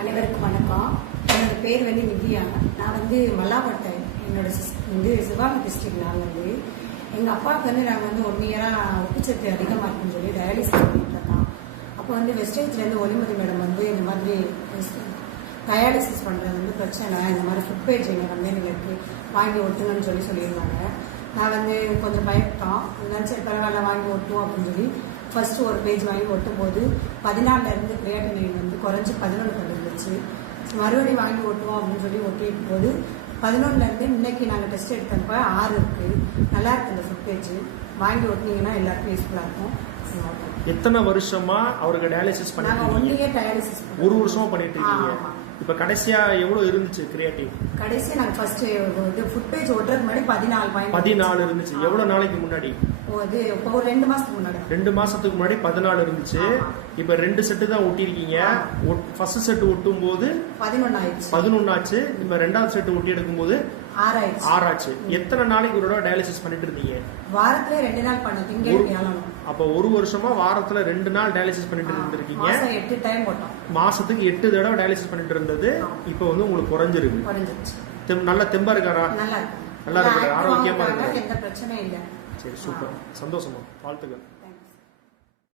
அனைவருக்கும் வணக்கம். என்னோட பேர் நித்யா. நான் மல்லாப்பட்டை, என்னோட சிவகங்கை டிஸ்ட்ரிக்ட். நாங்கள் எங்கள் அப்பாவுக்கு நாங்கள் 1 இயராக உப்புச்சத்து அதிகமாக இருக்குன்னு சொல்லி டயாலிசிஸ் பண்ணிட்டு இருக்கோம். அப்போ வெஸ்டேஜ்லேருந்து ஒளிமதி மேடம் இந்த மாதிரி டயாலிசிஸ் பண்ணுறது பிரச்சனை, இந்த மாதிரி ஃபுட் பேஜ் எங்களுக்கு வாங்கி ஒட்டுங்கன்னு சொல்லியிருந்தாங்க. நான் கொஞ்சம் பயப்பட்டோம். இருந்தாலும் சரி பரவாயில்ல வாங்கி ஒட்டுவோம் அப்படின்னு சொல்லி ஃபர்ஸ்ட் ஒரு பேஜ் வாங்கி ஒட்டும் போது 14 கிரியேட்டினின் குறைஞ்சி 11 இருந்துச்சு. மறுபடியும் வாங்கி ஒட்டுவோம் அப்படின்னு சொல்லி ஒட்டிட்டு போது 11 இன்னைக்கு நாங்கள் டெஸ்ட் எடுத்தப்ப 6 இருக்கு. நல்லா இருக்கு இந்த ஃபுட் பேஜ். வாங்கி ஒட்டினீங்கன்னா எல்லாருக்கும் யூஸ்ஃபுல்லாக இருக்கும். எத்தனை வருஷமா அவருக்கு டயாலிசிஸ் பண்ணி? நாங்கள் 1 இயர் டயாலிசிஸ் 1 வருஷமா பண்ணிட்டு இருக்கீங்க. இப்ப கடைசியா எவ்வளவு இருந்துச்சு கிரியேட்டிவ்? கடைசியா நாங்க ஃபர்ஸ்ட் ஃபுட் பேஜ் ஓட்றதுக்கு முன்னாடி 14 இருந்துச்சு. எவ்வளவு நாளைக்கு முன்னாடி? இப்போ ஒரு 2 மாசத்துக்கு முன்னாடி. 2 மாசத்துக்கு முன்னாடி 14 இருந்துச்சு. இப்ப 2 செட்டு தான் ஒட்டிருக்கீங்க. ஃபர்ஸ்ட் செட் ஒட்டும் போது 11 ஆச்சு. இப்ப 2வது செட் ஒட்டி எடுக்கும் போது 6 ஆச்சு. எத்தனை நாளைக்கு ஒரு தடவை டயாலிசிஸ் பண்ணிட்டு இருந்தீங்க? வாரத்துல 2 நாள் பண்ணீங்க. அப்ப 1 வருஷமா வாரத்துல 2 நாள் டயாலிசிஸ் பண்ணிட்டு இருந்திருக்கீங்க. 8 டைம் போட்டோம். மாசத்துக்கு 8 தடவை டயாலிசிஸ் பண்ணிட்டு இருந்தது. இப்போ உங்களுக்கு குறைஞ்சிருக்கு. நல்ல தெம்பா இருக்காரா? நல்லா இருக்கு. ஆரோக்கியமா இருக்கு. எந்த பிரச்சனையும் இல்லை. சரி, சூப்பர், சந்தோஷமா. வாழ்த்துக்கள்.